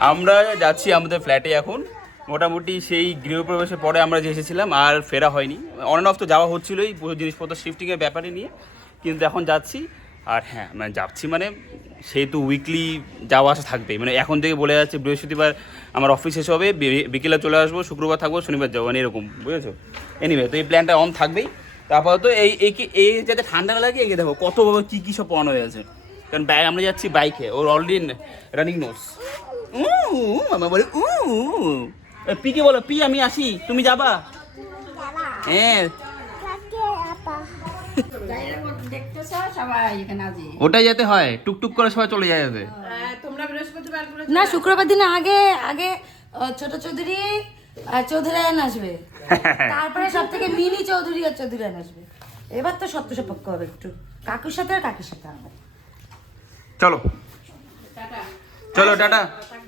আমরা যাচ্ছি আমাদের ফ্ল্যাটে এখন। মোটামুটি সেই গৃহপ্রবেশের পরে আমরা যে এসেছিলাম, আর ফেরা হয়নি। অন অফ তো যাওয়া হচ্ছিলোই, পুরো জিনিসপত্র শিফটিংয়ের ব্যাপারে নিয়ে। কিন্তু এখন যাচ্ছি, আর হ্যাঁ মানে যাচ্ছি মানে সেহেতু উইকলি যাওয়া আসা থাকবেই। মানে এখন থেকে বলে যাচ্ছে, বৃহস্পতিবার আমার অফিস শেষ হবে বিকেলে চলে আসব, শুক্রবার থাকব, শনিবার যাব মানে এরকম, বুঝেছ? এনিওয়ে তো এই প্ল্যানটা অন থাকবেই। তারপর তো এই এই এই যাতে ঠান্ডা লাগে, এই দেখো, কতভাবে কী কী সব পড়ানো হয়ে আছে। কারণ আমরা যাচ্ছি বাইকে ওর অলরেডি রানিং মামা বলে উ পিকে বলো পি আমি আসি তুমি যাবা? হ্যাঁ। ওটাই যাতে হয় টুকটুক করে সবাই চলে যায় যাবে তোমরা বৃহস্পতিবার করে না শুক্রবার দিনে আগে আগে ছোট চৌধুরী আর চৌধুরী আসবে। তারপরে সব থেকে মিনি চৌধুরী আর চৌধুরী আয়ন আসবে। এবার তো সত্য সপক্ষ হবে একটু। কাকুর সাথে আর কাকির সাথে হবে। চলো। চলো টাটা।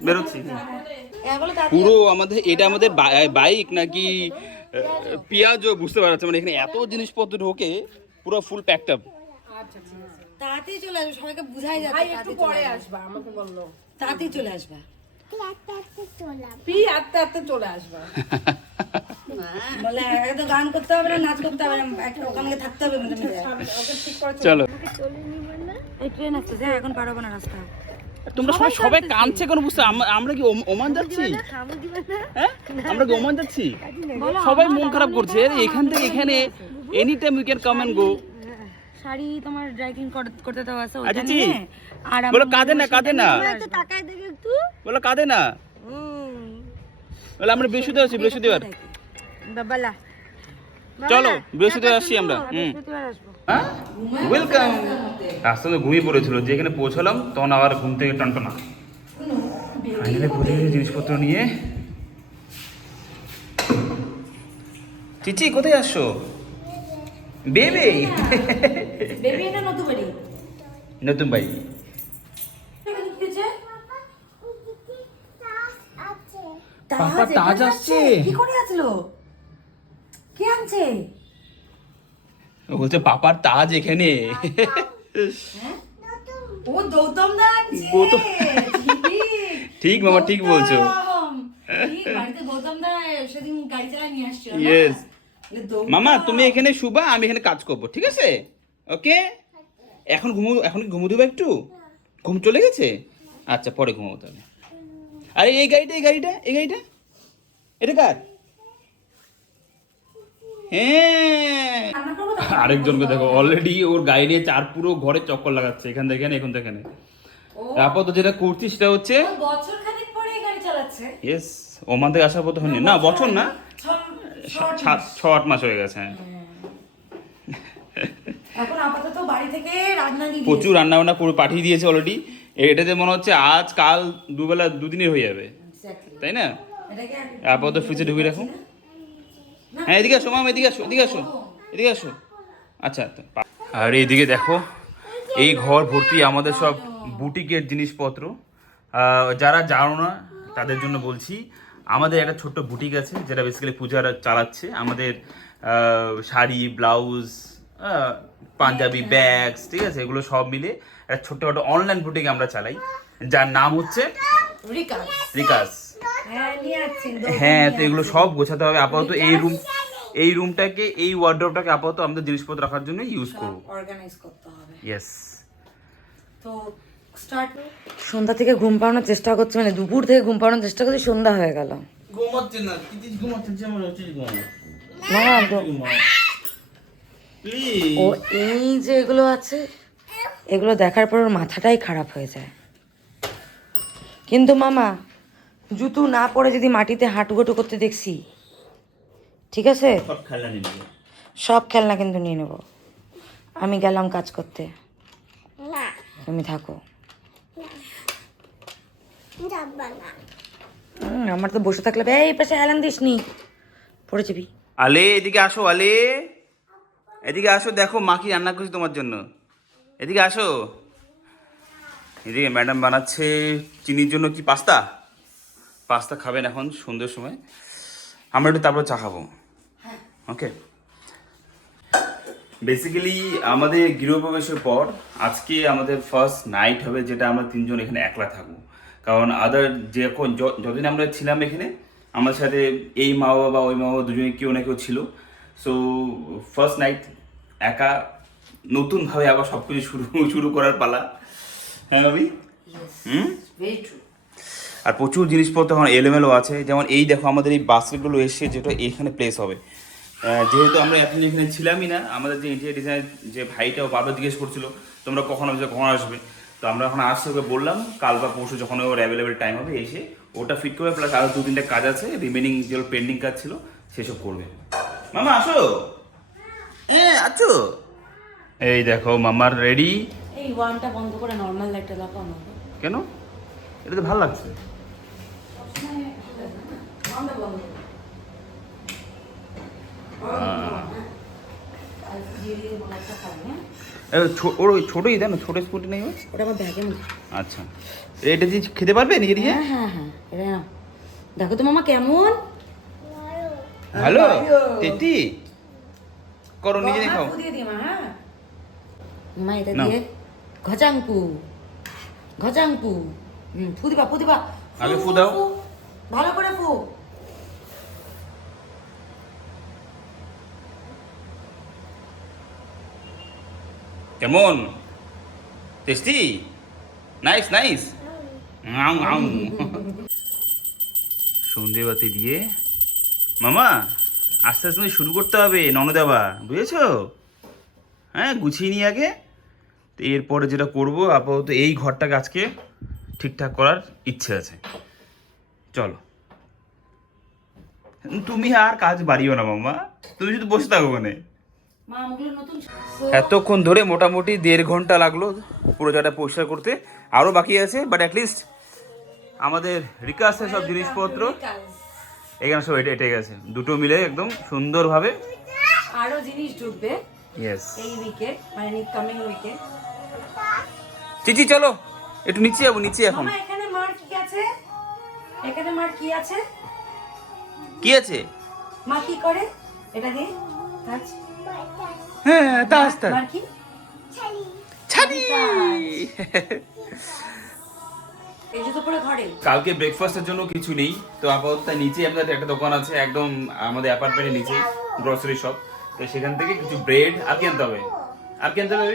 বেরোচ্ছি। পুরো আমাদের এটা আমাদের বাইক নাকি পেঁয়াজও বুঝতে পারছে মানে এখানে এত জিনিসপত্র ঢোকে পুরো ফুল প্যাকড আপ তাড়াতাড়ি চলে আসবে সবাইকে বুঝাই যাচ্ছে ভাই একটু পরে আসবে। আসবা আমাকে বলল। তাড়াতাড়ি চলে আসবে। চলে আসবা। বলে তো গান করতে হবে নাচ করতে হবে একটা ওখানে থাকতে হবে। মিলে মিলে। ওকে ঠিক করে চলো। এই ট্রেন আসতেছে এখন পারব না রাস্তা। তোমরা সবাই সবাই কাঁদছে কেন বুঝতে আমরা কি ওমান যাচ্ছি? হ্যাঁ? আমরা কি ওমান যাচ্ছি? সবাই মন খারাপ করছে। এখান থেকে এখানে any time we can come and go sari তোমার ড্রাইকিং করতে আছে আচ্ছা। নিয়ে। আর বলো কাঁদে না কাঁদে না? দেবে একটু বলো কাঁদে না? বলে আমরা বৃহস্পতিবার আছি বৃহস্পতিবার। বাবালা। চলো বৃহস্পতিবার আসছি আমরা। হুম। ওয়েলকাম রাস্তা তো ঘুমিয়ে পড়েছিল যেখানে পৌঁছালাম তখন আবার ঘুম থেকে টনটনা ফাইনালি গেছি জিনিসপত্র নিয়ে চিচি কোথায় আসছো? বেবে! বেবি এটা নতুন বাড়ি। নতুন বাড়ি। পাপা তাজ আসছে। কি করে আসলো? কে আনছে? ও বলছে পাপার তাজ এখানে। ও গৌতম দা আনছে। ঠিক মামা ঠিক বলছো। বাড়িতে গৌতম দা সেদিন গাড়ি চালায় নিয়ে আসছিল ইয়েস মামা তুমি এখানে শুবা আমি এখানে কাজ করব ঠিক আছে? ওকে এখন ঘুমো এখন ঘুমো দেবো একটু? ঘুম চলে গেছে? আচ্ছা পরে ঘুমাবো তাহলে। আরে এই গাড়িটা এই গাড়িটা এই গাড়িটা? এটা কার? হ্যাঁ। তো? আরেকজনকে দেখো অলরেডি ওর গাড়ি নিয়ে চার পুরো ঘরে চক্কর লাগাচ্ছে। এখান থেকে এখানে এখন থেকে এখানে আপাতত যেটা করছি সেটা হচ্ছে ও বছর খানিক পরে গাড়ি চালাচ্ছে। ইয়েস ওমান থেকে আসার পথে হয়নি। না বছর না। ছ- সাত ছ আট মাস হয়ে গেছে। হ্যাঁ। এখন আপাতত বাড়ি থেকে রান্না দিয়ে প্রচুর রান্না বান্না করে পাঠিয়ে দিয়েছে অলরেডি এটাতে মনে হচ্ছে আজ কাল দুবেলা দুদিনের হয়ে যাবে। তাই না? আপাতত ফ্রিজে ঢুকিয়ে রাখো। হ্যাঁ এদিকে আসো মাম এদিকে আসো এদিকে আসো এদিকে আসো। আচ্ছা আর এইদিকে দেখো এই ঘর ভর্তি আমাদের সব বুটিকের জিনিসপত্র। যারা জানো না তাদের জন্য বলছি আমাদের একটা ছোট্ট বুটিক আছে যেটা বেসিক্যালি পূজারা চালাচ্ছে। আমাদের শাড়ি ব্লাউজ পাঞ্জাবি ব্যাগস ঠিক আছে এগুলো সব মিলে একটা ছোট্টখাটো অনলাইন বুটিক আমরা চালাই যার নাম হচ্ছে রিকাস। রিকাস। হ্যাঁ হ্যাঁ তো এগুলো সব গোছাতে হবে। আপাতত এই রুম এই রুমটাকে এই ওয়ার্ড্রপটাকে আপাতত আমাদের জিনিসপত্র রাখার জন্য ইউজ করব। অর্গানাইজ করতে হবে। ইয়েস তো স্টার্ট সন্ধ্যা থেকে ঘুম পাড়ানোর চেষ্টা করছি মানে দুপুর থেকে ঘুম পাড়ানোর চেষ্টা করছি সন্ধ্যা হয়ে গেল। ঘুমাচ্ছে না ঘুমাচ্ছে যেমন হচ্ছে ঘুমানো না ও এই যে এগুলো আছে এগুলো দেখার পর ওর মাথাটাই খারাপ হয়ে যায়। কিন্তু মামা জুতো না পরে যদি মাটিতে হাঁটুঘাটু করতে দেখছি ঠিক আছে? সব খেলা সব খেলনা কিন্তু নিয়ে নেব। আমি গেলাম কাজ করতে। তুমি থাকো। আমার তো বসে থাকলে এই পাশে হেলান দিস নি পড়ে যাবি আলে এদিকে আসো আলে। এদিকে আসো দেখো মা কি রান্না করছে তোমার জন্য। এদিকে আসো। এদিকে ম্যাডাম বানাচ্ছে চিনির জন্য কি পাস্তা? পাস্তা খাবেন এখন সন্ধ্যের সময়। আমরা একটু তারপর চা খাব। ওকে বেসিক্যালি আমাদের গৃহপ্রবেশের পর আজকে আমাদের ফার্স্ট নাইট হবে যেটা আমরা তিনজন এখানে একলা থাকব। কারণ আদার যে এখন যতদিন আমরা ছিলাম এখানে আমার সাথে এই মা বাবা বা ওই মা বাবা দুজনে কেউ না কেউ ছিল। সো ফার্স্ট নাইট একা নতুনভাবে আবার সব কিছু শুরু শুরু করার পালা। হ্যাঁ ভাবি? হুম? আর প্রচুর জিনিসপত্র এখন এলোমেলো আছে। যেমন এই দেখো আমাদের এই বাস্কেটগুলো এসছে যেটা এখানে প্লেস হবে। যেহেতু আমরা এতদিন এখানে ছিলামই না আমাদের যে ইন্টেরিয়ার ডিজাইনের যে ভাইটা ও বাবা জিজ্ঞেস করছিল তোমরা কখন আসবে কখন আসবে? তো আমরা এখন আসছি ওকে বললাম কাল বা পরশু যখন ওর অ্যাভেলেবেল টাইম হবে এসে ওটা ফিট করবে প্লাস আরও দু তিনটা কাজ আছে রিমেনিং যেগুলো পেন্ডিং কাজ ছিল সেসব করবে। মামা আসো? হ্যাঁ আছো? এই দেখো মামার রেডি এই ওয়ানটা বন্ধ করে নর্মাল লাইটটা লাগানো কেন? এটা তো ভালো লাগছে। ওর ওই ছোটোই দেন ছোটো স্কুটি নেই? ওটা আমার ব্যাগে আচ্ছা। এটা দিয়ে খেতে পারবে নিজে নিজে হ্যাঁ হ্যাঁ হ্যাঁ। এটা দেখো তো মামা কেমন? ভালো? তেতি? করো নিজে খাও। মা হ্যাঁ। মা এটা। দিয়ে ঘচাংপু ঘচাংপু হুম ফু দিবা ফু আগে ফু দাও। ভালো করে ফু। কেমন? টেস্টি নাইস নাইস সন্ধেবাতি দিয়ে। মামা, আস্তে আস্তে শুরু করতে হবে, ননদেবা, বুঝেছ? হ্যাঁ গুছিয়ে নিই আগে। এরপরে যেটা করব, আপাতত এই ঘরটাকে আজকে ঠিকঠাক করার ইচ্ছে আছে। চলো। তুমি আর কাজ বাড়িও না মামা। তুমি শুধু বসে থাকো মানে এতক্ষণ ধরে মোটামুটি দেড় ঘণ্টা লাগল পুরো জায়গাটা পরিষ্কার করতে। আরও বাকি আছে বাট অ্যাটলিস্ট আমাদের রিকাসে সব জিনিসপত্র। এখানে সব এটা এটে গেছে দুটো মিলে একদম সুন্দরভাবে। আরও জিনিস ঢুকবে। ইয়েস এই উইকে মানে কামিং উইকে চিচি চলো। একটু নিচে যাব নিচে এখন এখানে মার কি আছে? কি আছে? মা কি করে? এটা দিয়ে কাজ। হ্যাঁ তাস তাস মার কি? ছাড়ি। এই জুতো পরে ঘরে। কালকে ব্রেকফাস্টের জন্য কিছু নেই তো আপাতত নিচে আমাদের একটা দোকান আছে একদম আমাদের অ্যাপার্টমেন্টের নিচে গ্রোসারি শপ তো সেখান থেকে কিছু ব্রেড আর কি আনতে হবে? আর কি আনতে হবে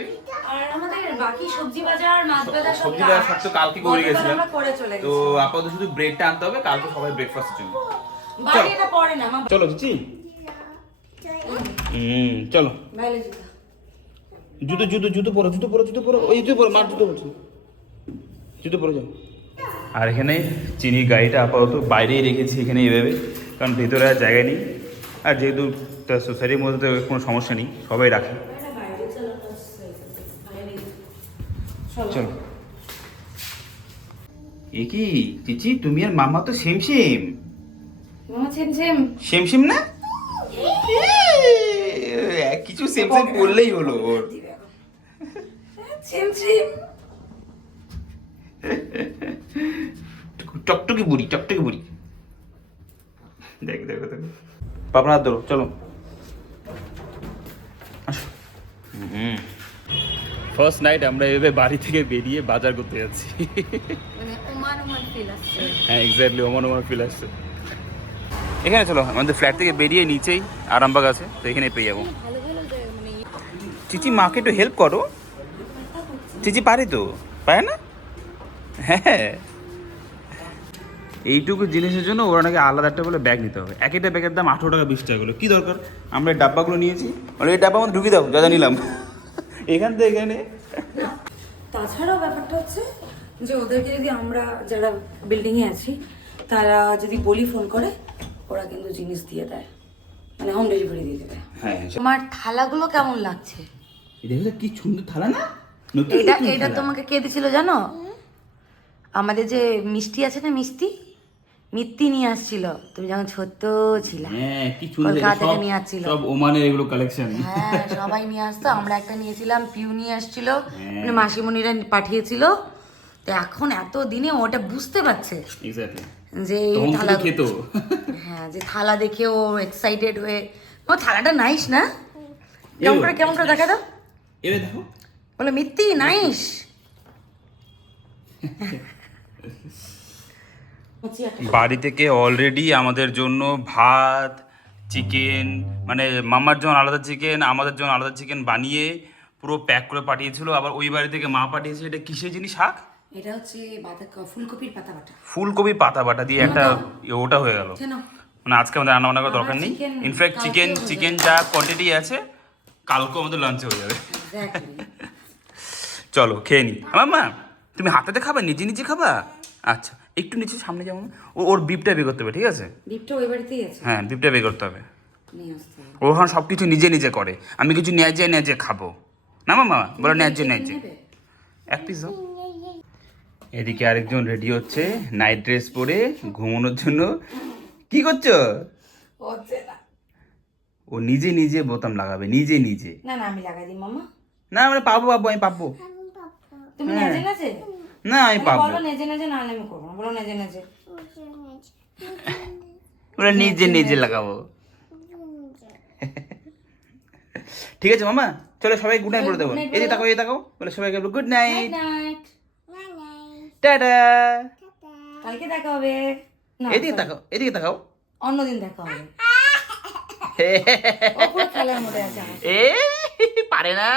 বাকি সবজি বাজার মাছ বাজার সবজি বাজার সব তো কালকে করে গেছিলাম তো আপাতত শুধু ব্রেডটা আনতে হবে কালকে সবাই ব্রেকফাস্টের জন্য। বাড়ি এটা পড়ে না চলো হুম। চলো। জুতো। জুতো জুতো পরো জুতো পরো জুতো পরো। ওই জুতো পরো মার জুতো পরো জুতো পরে যাও। আর এখানে চিনি গাড়িটা আপাতত বাইরেই রেখেছি এখানে এভাবে কারণ ভেতরে আর জায়গা নেই। আর যেহেতু সোসাইটির মধ্যে তো কোনো সমস্যা নেই সবাই রাখে। চলো। এ কি চিচি তুমি আর মামা তো সেম সেম মামা সেম সেম সেম সেম না? কিছু সেম সেম বললেই হলো ওর। সেম সেম টকটকে বুড়ি টকটকে বুড়ি। দেখ দেখো দেখো। হাত ধরো চলো। ফার্স্ট নাইট আমরা এভাবে বাড়ি থেকে বেরিয়ে বাজার করতে যাচ্ছি। মানে হ্যাঁ এক্স্যাক্টলি ওমান ওমান ফিল আসছে। এখানে চলো আমাদের ফ্ল্যাট থেকে বেরিয়ে নিচেই আরামবাগ আছে তো এখানে পেয়ে যাব। মানে চিচি মাকে একটু হেল্প করো। চিচি পারে তো পারে না? হ্যাঁ। এইটুকু জিনিসের জন্য ওরা নাকি আলাদা একটা বলে ব্যাগ নিতে হবে। এক একটা ব্যাগের দাম আঠেরো টাকা বিশ টাকা করে। কী দরকার? আমরা এই ডাব্বাগুলো নিয়েছি। বলে এই ডাব্বা আমাদের ঢুকিয়ে দাও যা নিলাম। এখান থেকে এখানে তাছাড়াও ব্যাপারটা হচ্ছে যে ওদেরকে যদি আমরা যারা বিল্ডিংয়ে আছি তারা যদি বলি ফোন করে ওরা কিন্তু জিনিস দিয়ে দেয়। মানে হোম ডেলিভারি দিয়ে দেবে হ্যাঁ হ্যাঁ। তোমার থালাগুলো কেমন লাগছে? দেখো কি সুন্দর থালা না? এটা এটা তোমাকে কে দিছিল জানো? আমাদের যে মিষ্টি আছে না মিষ্টি? মিত্তি নিয়ে আসছিল। তুমি যখন ছোট্ট ছিলা। হ্যাঁ কি কলকাতা থেকে নিয়ে আসছিল। সব ওমানের এগুলো কালেকশন হ্যাঁ সবাই নিয়ে আসতো। আমরা একটা নিয়েছিলাম পিউ নিয়ে আসছিল। হ্যাঁ। মানে মাসিমণিরা পাঠিয়েছিল। তো এখন এত দিনে ওটা বুঝতে পারছে যে থালা খেত। হ্যাঁ যে থালা দেখে ও এক্সাইটেড হয়ে ও থালাটা নাইস না? কেমন করে কেমন করে দেখা দাও এবার দেখো। বলে মিত্তি নাইস। বাড়ি থেকে অলরেডি আমাদের জন্য ভাত চিকেন মানে মামার জন্য আলাদা চিকেন আমাদের জন্য আলাদা চিকেন বানিয়ে পুরো প্যাক করে পাঠিয়েছিল। আবার ওই বাড়ি থেকে মা পাঠিয়েছে এটা কিসের জিনিস শাক? এটা হচ্ছে ফুলকপির পাতা বাটা। ফুলকপি পাতা বাটা দিয়ে একটা ওটা হয়ে গেল। মানে আজকে আমাদের রান্না বান্না করার দরকার নেই। ইনফ্যাক্ট চিকেন চিকেন যা কোয়ান্টিটি আছে কালকেও আমাদের লাঞ্চে হয়ে যাবে। চলো খেয়ে নি। আমার মা তুমি হাতেতে খাবা? নিজে নিজে খাবা? আচ্ছা। একটু নিচে সামনে যেমন ও ওর বিপটা বের করতে হবে ঠিক আছে? ডিপটা ওই বাড়িতেই আছে? হ্যাঁ বিপটা বের করতে হবে। নিয়ে আসতে হবে। ও ওখানে সব কিছু নিজে নিজে করে। আমি কিছু ন্যায্যে ন্যায্যে খাব। না মামা বলো ন্যায্যে ন্যায্যে? এক পিস দাও। এদিকে আরেকজন রেডি হচ্ছে নাইট ড্রেস পরে ঘুমানোর জন্য। কি করছ? হচ্ছে না। ও নিজে নিজে বোতাম লাগাবে নিজে নিজে। না না আমি লাগাই দিই মামা। না মানে পাবো পাবো আমি পাবো। তুমি হ্যাঁ। নেজে নেজে না আমি পাবো। বলো নেজে নেজে নাহলে আমি করব বলো নেজে নেজে। ওরা নিজে নিজে লাগাবো। ঠিক আছে মামা? চলো সবাই গুড নাইট বলে দেবো। এই যে বলে। তাকাও এই তাকাও। বলে সবাইকে গুড নাইট টাটা। কালকে দেখা হবে। এদিকে তাকাও এদিকে তাকাও। অন্যদিন দেখা হবে। খেলার মধ্যে আছে এ পারে না।